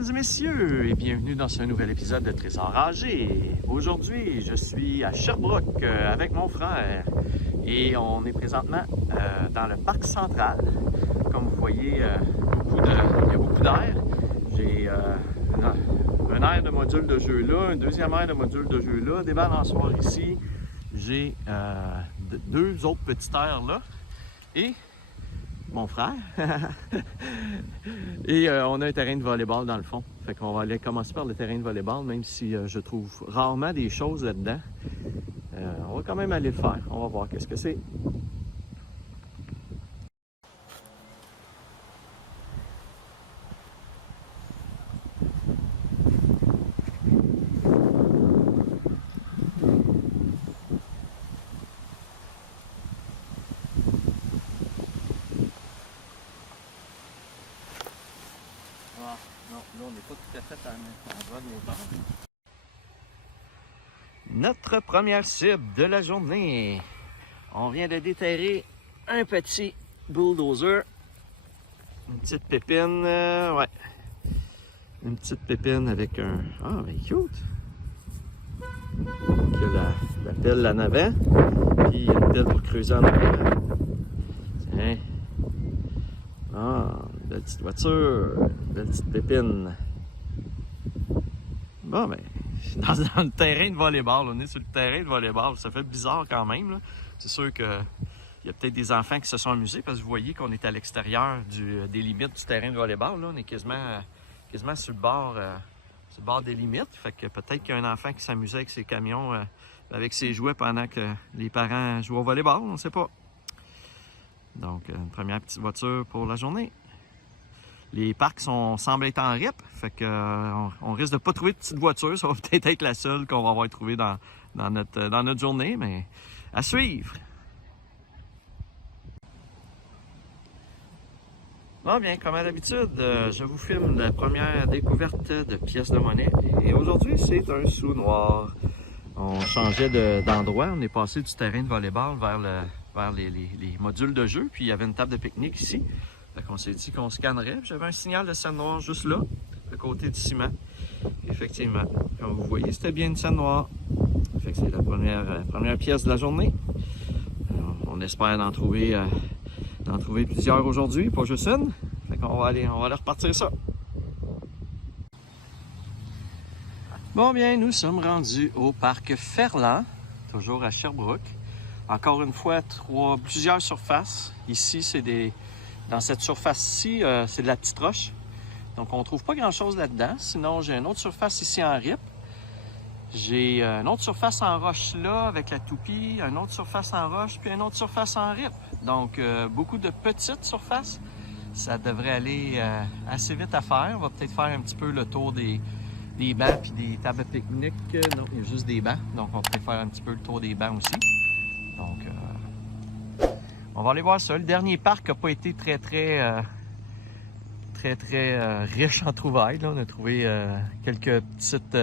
mesdames et messieurs, et bienvenue dans ce nouvel épisode de Trésor âgé. Aujourd'hui, je suis à Sherbrooke avec mon frère et on est présentement dans le parc central. Comme vous voyez, il y a beaucoup d'air. J'ai un aire de module de jeu là, un deuxième aire de module de jeu là, des balançoires ici. J'ai deux autres petits aires là et mon frère. Et on a un terrain de volleyball dans le fond. Fait qu'on va aller commencer par le terrain de volleyball, même si je trouve rarement des choses là-dedans. On va quand même aller le faire. On va voir qu'est-ce que c'est. Ah, non, là on n'est pas tout à fait à l'endroit de nos bords. Notre première cible de la journée. On vient de déterrer un petit bulldozer. Une petite pépine, ouais. Une petite pépine avec un... Ah, mais cute! Qui a la pelle en avant, puis une pelle pour creuser en arrière. Tiens. Ah, une belle petite voiture, une belle petite pépine. Bon, ben, dans le terrain de volleyball, on est sur le terrain de volleyball, ça fait bizarre quand même, là. C'est sûr que il y a peut-être des enfants qui se sont amusés parce que vous voyez qu'on est à l'extérieur des limites du terrain de volleyball, là. On est quasiment sur le bord des limites. Fait que peut-être qu'il y a un enfant qui s'amusait avec ses camions, avec ses jouets pendant que les parents jouent au volleyball, on ne sait pas. Donc, une première petite voiture pour la journée. Les parcs semblent être en RIP, fait que on risque de pas trouver de petite voiture. Ça va peut-être être la seule qu'on va avoir trouvée dans notre journée, mais à suivre. Bon, bien, comme à l'habitude, je vous filme la première découverte de pièces de monnaie. Et aujourd'hui, c'est un sou noir. On changeait d'endroit. On est passé du terrain de volleyball vers les modules de jeu. Puis il y avait une table de pique-nique ici. Fait qu'on s'est dit qu'on scannerait. J'avais un signal de scène noire juste là, à côté du ciment. Effectivement, comme vous voyez, c'était bien une scène noire. Fait que c'est la première pièce de la journée. Alors, on espère d'en trouver plusieurs aujourd'hui, pas juste une. Fait qu'on va aller repartir ça. Bon bien, nous sommes rendus au parc Ferland, toujours à Sherbrooke. Encore une fois, plusieurs surfaces. Ici, dans cette surface-ci, c'est de la petite roche. Donc, on ne trouve pas grand-chose là-dedans. Sinon, j'ai une autre surface ici en RIP. J'ai une autre surface en roche là, avec la toupie, une autre surface en roche, puis une autre surface en RIP. Donc, beaucoup de petites surfaces. Ça devrait aller assez vite à faire. On va peut-être faire un petit peu le tour des bancs puis des tables de pique-nique. Non, il y a juste des bancs. Donc, on va peut-être faire un petit peu le tour des bancs aussi. Donc, on va aller voir ça. Le dernier parc n'a pas été très riche en trouvailles. Là. On a trouvé quelques petites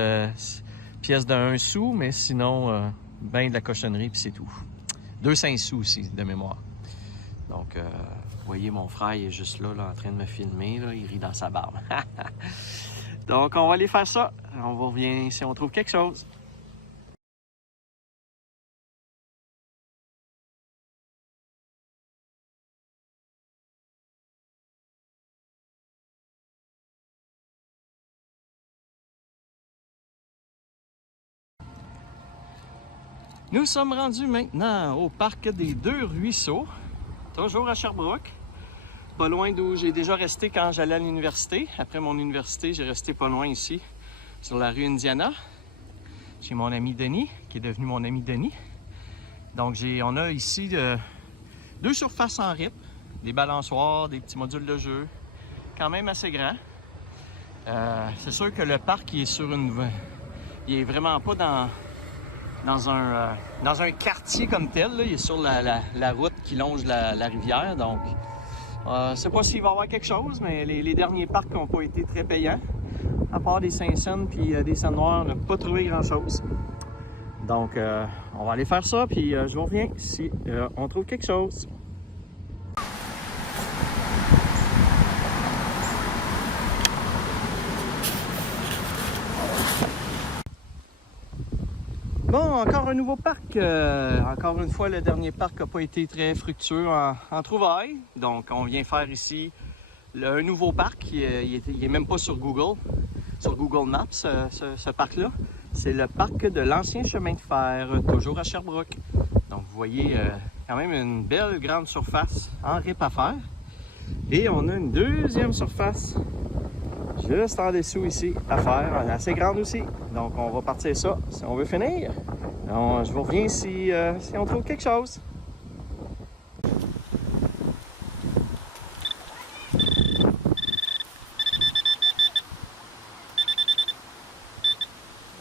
pièces de 1 sou, mais sinon, ben de la cochonnerie, puis c'est tout. 2 5 sous aussi, de mémoire. Donc, vous voyez, mon frère, il est juste là, en train de me filmer. Là, il rit dans sa barbe. Donc, on va aller faire ça. On vous revient si on trouve quelque chose. Nous sommes rendus maintenant au parc des Deux Ruisseaux, toujours à Sherbrooke, pas loin d'où j'ai déjà resté quand j'allais à l'université. Après mon université, j'ai resté pas loin ici, sur la rue Indiana, chez mon ami Denis, qui est devenu mon ami Denis. Donc on a ici deux surfaces en RIP, des balançoires, des petits modules de jeu, quand même assez grand. C'est sûr que le parc il est vraiment pas dans un quartier comme tel, là. Il est sur la route qui longe la rivière, donc je ne sais pas s'il va y avoir quelque chose, mais les derniers parcs n'ont pas été très payants. À part des 5 cents puis des scènes noires, on n'a pas trouvé grand-chose. Donc, on va aller faire ça, puis je vous reviens si on trouve quelque chose. Bon, encore un nouveau parc. Encore une fois, le dernier parc n'a pas été très fructueux en trouvailles. Donc, on vient faire ici un nouveau parc. Il est même pas sur Google Maps, ce parc-là. C'est le parc de l'ancien chemin de fer, toujours à Sherbrooke. Donc, vous voyez quand même une belle grande surface en RIP à faire. Et on a une deuxième surface juste en dessous ici à faire, assez grande aussi. Donc on va partir ça si on veut finir. Donc, je vous reviens si on trouve quelque chose.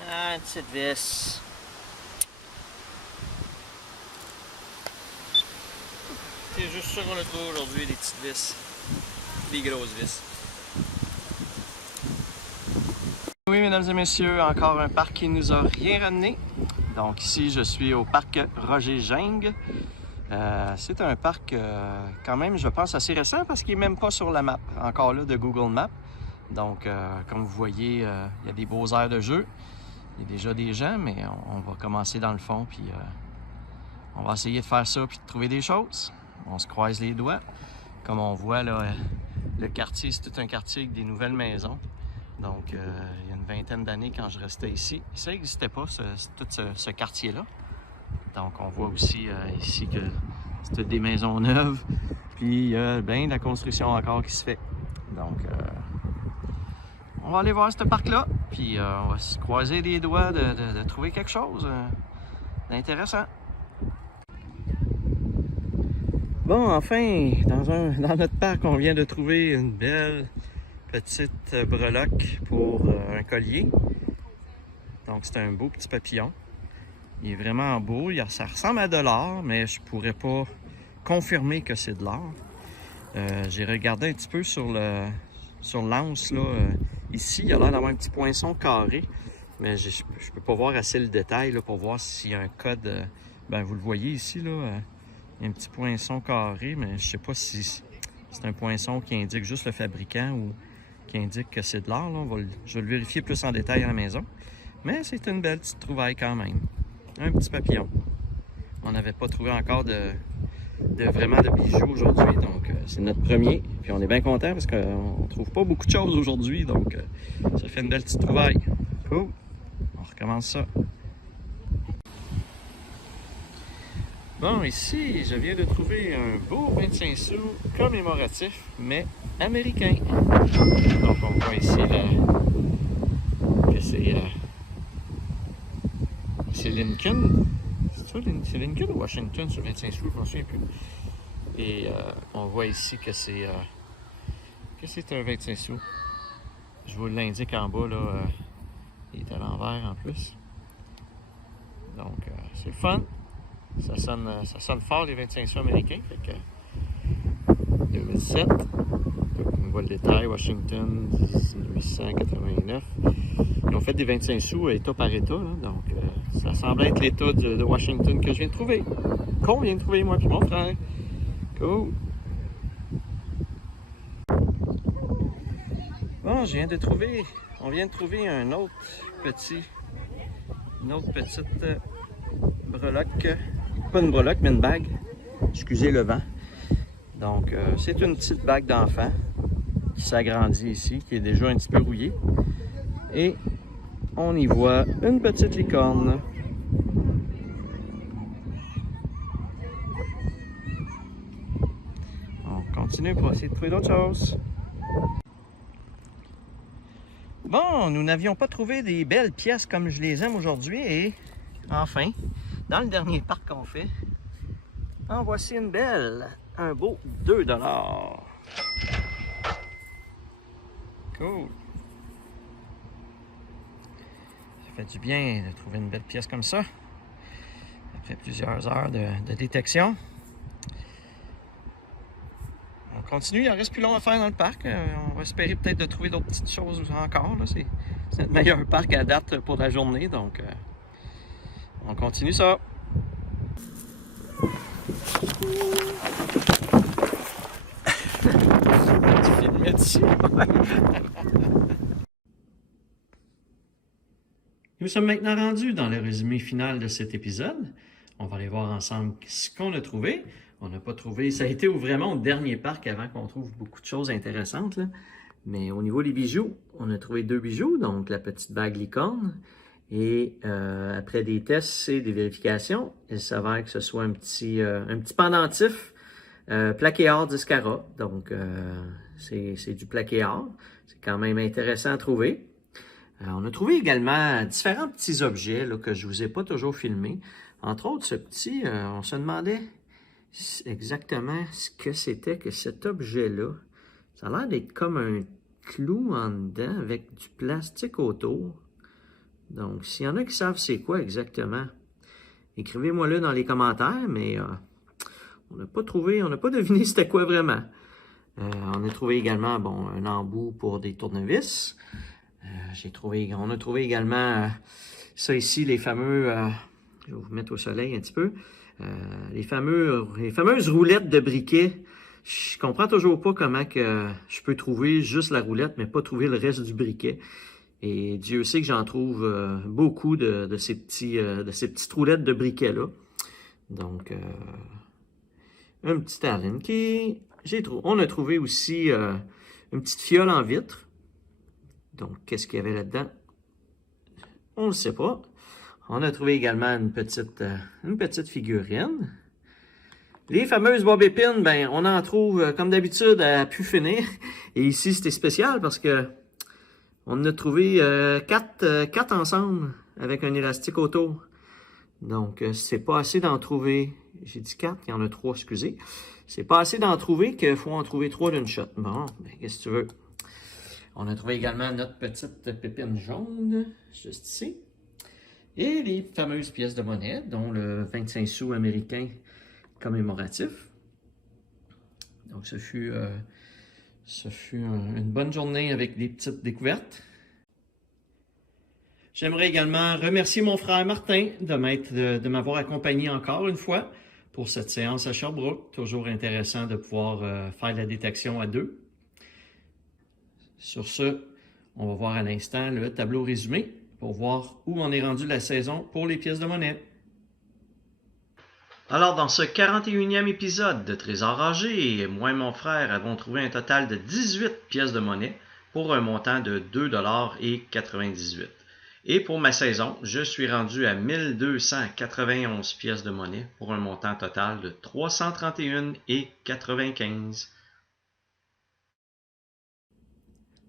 Ah, une petite vis. C'est juste ça qu'on a trouvé aujourd'hui, des petites vis. Des grosses vis. Oui, mesdames et messieurs, encore un parc qui nous a rien ramené. Donc ici, je suis au parc Roger Gingres. C'est un parc quand même, je pense, assez récent parce qu'il n'est même pas sur la map, encore là, de Google Maps. Donc, comme vous voyez, il y a des beaux aires de jeu. Il y a déjà des gens, mais on va commencer dans le fond, puis on va essayer de faire ça, puis de trouver des choses. On se croise les doigts. Comme on voit, là, le quartier, c'est tout un quartier avec des nouvelles maisons. Donc, il y a une vingtaine d'années, quand je restais ici, ça n'existait pas, tout ce quartier-là. Donc, on voit aussi ici que c'est toutes des maisons neuves. Puis, il y a bien de la construction encore qui se fait. Donc, on va aller voir ce parc-là. Puis, on va se croiser les doigts de trouver quelque chose d'intéressant. Bon, enfin, dans notre parc, on vient de trouver une belle petite breloque pour un collier. Donc, c'est un beau petit papillon. Il est vraiment beau. Ça ressemble à de l'or, mais je pourrais pas confirmer que c'est de l'or. J'ai regardé un petit peu sur l'anse, là. Ici, il a l'air d'avoir un petit poinçon carré, mais je peux pas voir assez le détail là, pour voir s'il y a un code. Ben, vous le voyez ici, là. Il y a un petit poinçon carré, mais je sais pas si c'est un poinçon qui indique juste le fabricant ou qui indique que c'est de l'or. Je vais le vérifier plus en détail à la maison. Mais c'est une belle petite trouvaille quand même. Un petit papillon. On n'avait pas trouvé encore vraiment de bijoux aujourd'hui. Donc, c'est notre premier. Puis on est bien content parce qu'on ne trouve pas beaucoup de choses aujourd'hui. Donc, ça fait une belle petite trouvaille. Cool. On recommence ça. Bon, ici, je viens de trouver un beau 25 sous commémoratif, mais américain. Donc, on voit ici que c'est Lincoln. C'est Lincoln ou Washington sur 25 sous, je m'en souviens plus. Et on voit ici que c'est un 25 sous. Je vous l'indique en bas, là. Il est à l'envers en plus. Donc, c'est le fun. Ça sonne fort, les 25 sous américains. Fait que 2007. On voit le détail, Washington, 1889. Ils ont fait des 25 sous État par État. Là, donc, ça semble être l'État de Washington que je viens de trouver. Qu'on vient de trouver, moi et mon frère. Cool. Bon, on vient de trouver une autre petite breloque. Pas une breloque, mais une bague. Excusez le vent. Donc, c'est une petite bague d'enfant qui s'agrandit ici, qui est déjà un petit peu rouillée. Et on y voit une petite licorne. On continue pour essayer de trouver d'autres choses. Bon, nous n'avions pas trouvé des belles pièces comme je les aime aujourd'hui et enfin, dans le dernier parc qu'on fait, en voici une belle, un beau 2 $. Cool. Ça fait du bien de trouver une belle pièce comme ça. Après plusieurs heures de détection. On continue, il en reste plus long à faire dans le parc. On va espérer peut-être de trouver d'autres petites choses encore. C'est notre meilleur parc à date pour la journée, donc on continue ça. Tu filmais dessus? Nous sommes maintenant rendus dans le résumé final de cet épisode. On va aller voir ensemble ce qu'on a trouvé. On n'a pas trouvé... Ça a été vraiment au dernier parc avant qu'on trouve beaucoup de choses intéressantes, là. Mais au niveau des bijoux, on a trouvé 2 bijoux, donc la petite bague licorne. Et après des tests et des vérifications, il s'avère que ce soit un petit pendentif plaqué-or d'Escara. Donc, c'est du plaqué-or. C'est quand même intéressant à trouver. On a trouvé également différents petits objets là, que je ne vous ai pas toujours filmés. Entre autres, ce petit, on se demandait exactement ce que c'était que cet objet-là. Ça a l'air d'être comme un clou en dedans avec du plastique autour. Donc, s'il y en a qui savent c'est quoi exactement, écrivez-moi-le dans les commentaires, mais on n'a pas trouvé, on n'a pas deviné c'était quoi vraiment. On a trouvé également, bon, un embout pour des tournevis. On a trouvé également ça ici, les fameux, je vais vous mettre au soleil un petit peu, les fameuses roulettes de briquet. Je comprends toujours pas comment que je peux trouver juste la roulette, mais pas trouver le reste du briquet. Et Dieu sait que j'en trouve beaucoup de ces petites roulettes de briquet-là. Donc, un petit Allen key. On a trouvé aussi une petite fiole en vitre. Donc, qu'est-ce qu'il y avait là-dedans? On ne le sait pas. On a trouvé également une petite figurine. Les fameuses bobby pins, ben, on en trouve, comme d'habitude, à pu finir. Et ici, c'était spécial parce que on en a trouvé 4 ensemble avec un élastique autour. Donc, c'est pas assez d'en trouver. J'ai dit 4, il y en a 3, excusez. C'est pas assez d'en trouver qu'il faut en trouver 3 d'une shot. Bon, ben, qu'est-ce que tu veux? On a trouvé également notre petite pépine jaune, juste ici. Et les fameuses pièces de monnaie, dont le 25 sous américain commémoratif. Donc, ce fut une bonne journée avec des petites découvertes. J'aimerais également remercier mon frère Martin de m'avoir accompagné encore une fois pour cette séance à Sherbrooke. Toujours intéressant de pouvoir faire la détection à 2. Sur ce, on va voir à l'instant le tableau résumé pour voir où on est rendu la saison pour les pièces de monnaie. Alors, dans ce 41e épisode de Trésor rangé, moi et mon frère avons trouvé un total de 18 pièces de monnaie pour un montant de 2,98 $. Et pour ma saison, je suis rendu à 1291 pièces de monnaie pour un montant total de 331,95 $.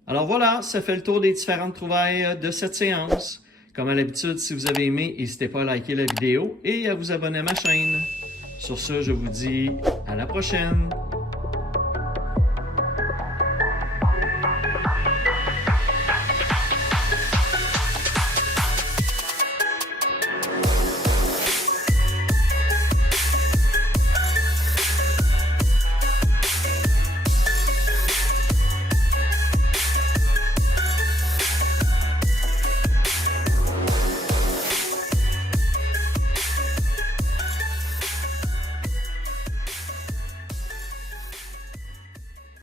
Alors voilà, ça fait le tour des différentes trouvailles de cette séance. Comme à l'habitude, si vous avez aimé, n'hésitez pas à liker la vidéo et à vous abonner à ma chaîne. Sur ce, je vous dis à la prochaine!